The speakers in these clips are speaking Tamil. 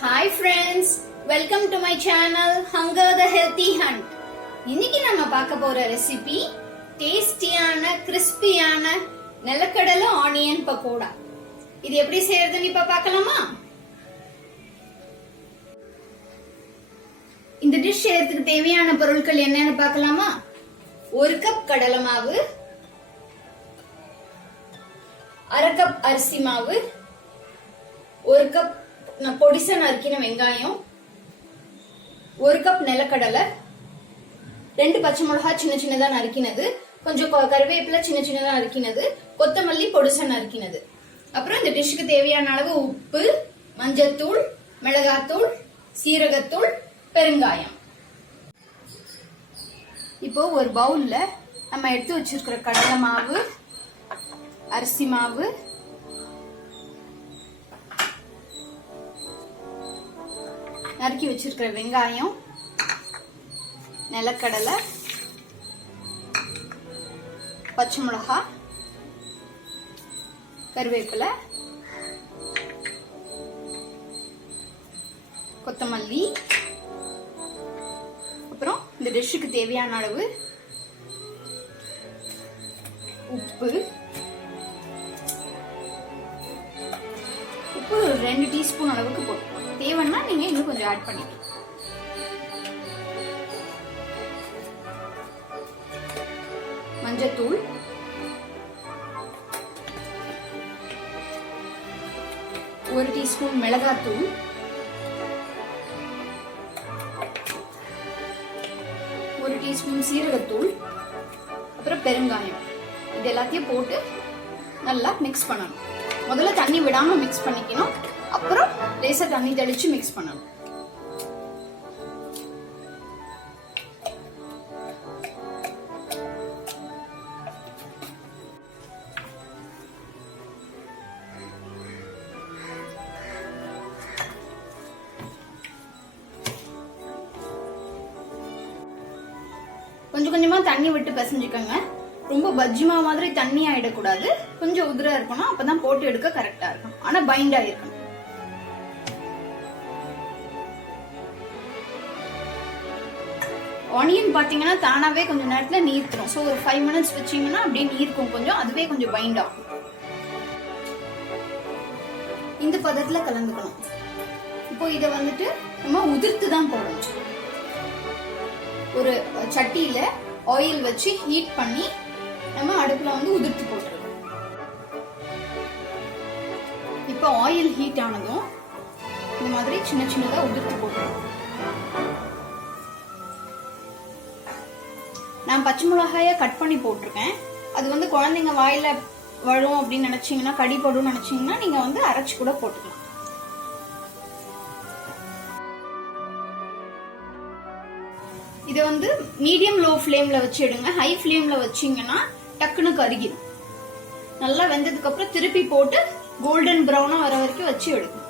Hi friends, welcome to my channel Hunger the Healthy Hunt. இன்னைக்கு நம்ம பார்க்க போற ரெசிபி டேஸ்டியான கிறிஸ்பியான நிலக்கடலை ஆனியன் பக்கோடா. இது எப்படி செய்யறதுன்னு இப்ப பார்க்கலாமா? இந்த டிஷ் செய்யறதுக்கு தேவையான பொருட்கள் என்னன்னு பார்க்கலாமா? 1 கப் கடலை மாவு, 1/2 கப் அரிசி மாவு, 1 கப் பொடிசா நறுக்கின வெங்காயம், 1 கப் நிலக்கடலை, 2 பச்சை மிளகாய் சின்ன சின்னதா நறுக்கினது, கொஞ்சம் கருவேப்பிலை சின்ன சின்னதா நறுக்கினது, கொத்தமல்லி பொடிசா நறுக்கினது. அப்புறம் இந்த டிஷ்க்கு தேவையான அளவு உப்பு, மஞ்சத்தூள், மிளகாத்தூள், சீரகத்தூள், பெருங்காயம். இப்போ ஒரு பவுல்ல நம்ம எடுத்து வச்சிருக்கிற கடலை மாவு, அரிசி மாவு, நறுக்கி வச்சிருக்கிற வெங்காயம், நிலக்கடலை, பச்சை மிளகாய், கருவேப்பிலை, கொத்தமல்லி, அப்புறம் இந்த டிஷ்ஷுக்கு தேவையான அளவு உப்பு 2 டீஸ்பூன் அளவுக்கு போட்டு, தேவைன்னா நீங்க இன்னும் கொஞ்சம் ஆட் பண்ணிக்கலாம். மஞ்சத்தூள், ஒரு டீஸ்பூன் மிளகாத்தூள், ஒரு டீஸ்பூன் சீரகத்தூள், அப்புறம் பெருங்காயம். இது எல்லாத்தையும் போட்டு நல்லா மிக்ஸ் பண்ணணும். முதல்ல தண்ணி விடாம மிக்ஸ் பண்ணிக்கணும், அப்புறம் லேசா தண்ணி தெளிச்சு மிக்ஸ் பண்ணணும். கொஞ்சம் கொஞ்சமா தண்ணி விட்டு பிசைஞ்சுக்கோங்க. ரொம்ப பஜ்ஜி மாவு மாதிரி தண்ணி ஆயிடக்கூடாது, கொஞ்சம் உதிரா இருக்கணும். அப்பதான் போட்டு எடுக்க கரெக்டா இருக்கும். ஆனா பைண்ட் ஆயிருக்கணும். ஆனியன் பாத்தீங்கன்னா தானாவே கொஞ்சம் நேரத்துல நீர்த்துரும். ஸோ ஒரு 5 மினிட்ஸ் வச்சீங்கன்னா அப்படியே நீர்க்கும் கொஞ்சம், அதுவே கொஞ்சம் பைண்ட் ஆகும். இந்த பதத்துல கலந்துக்கணும். இப்போ இதை வந்துட்டு நம்ம உதிர்த்து தான் போடணும். ஒரு சட்டியில ஆயில் வச்சு ஹீட் பண்ணி நம்ம அடுப்புல வந்து உதிர்த்து போட்டுருவோம். இப்போ ஆயில் ஹீட் ஆனதும் இந்த மாதிரி சின்ன சின்னதா உதிர்த்து போட்டுருவோம். நான் பச்சை மிளகாய கட் பண்ணி போட்டிருக்கேன். அது வந்து குழந்தைங்க வாயில வரும் அப்படின்னு நினைச்சீங்கன்னா, கடி போடும் நினைச்சீங்கன்னா நீங்க வந்து அரைச்சு கூட போட்டுக்கலாம். இதை வந்து மீடியம் லோ ஃப்ளேம்ல வச்சு எடுங்க. ஹை ஃப்ளேம்ல வச்சீங்கன்னா டக்குன்னு கருகிடும். நல்லா வெந்ததுக்கு அப்புறம் திருப்பி போட்டு கோல்டன் ப்ரௌனா வர வரைக்கும் வச்சு எடுக்கணும்.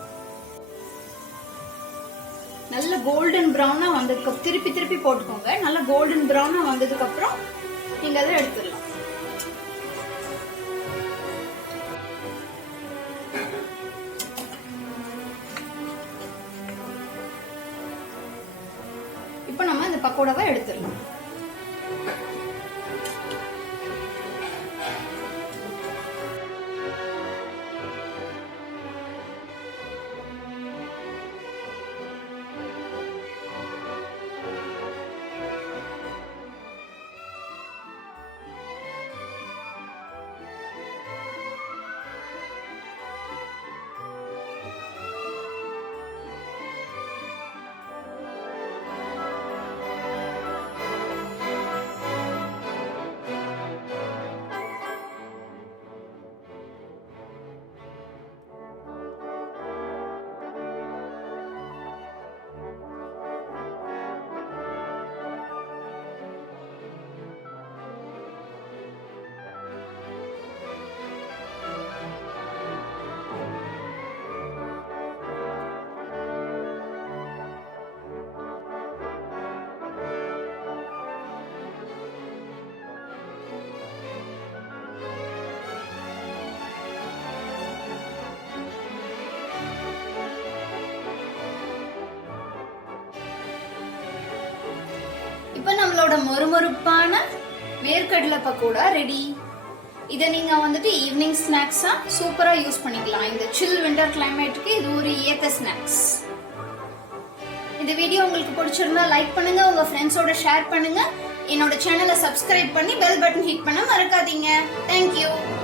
நல்ல கோல்டன் ப்ரௌனா வந்ததுக்கு திருப்பி திருப்பி போட்டுக்கோங்க. நல்ல கோல்டன் ப்ரௌனா வந்ததுக்கு அப்புறம் நீங்க அதை எடுத்துடலாம். இப்ப நம்ம இந்த பக்கோடாவை எடுத்துடலாம். இப்ப நம்மளோட மொறுமொறுப்பான வேர்க்கடலை பக்கோடா ரெடி. இதை நீங்க வந்துட்டு ஈவினிங் ஸ்நாக்ஸா சூப்பரா யூஸ் பண்ணிக்கலாம். இந்த சில் விண்டர் கிளைமேட்டுக்கு இது ஒரு ஏத்த ஸ்நாக்ஸ். இந்த வீடியோ உங்களுக்கு பிடிச்சிருந்தா லைக் பண்ணுங்க, உங்க ஃப்ரெண்ட்ஸோட ஷேர் பண்ணுங்க. என்னோட சேனலை சப்ஸ்கிரைப் பண்ணி பெல் பட்டன் ஹிட் பண்ண மறக்காதீங்க. தேங்க்யூ.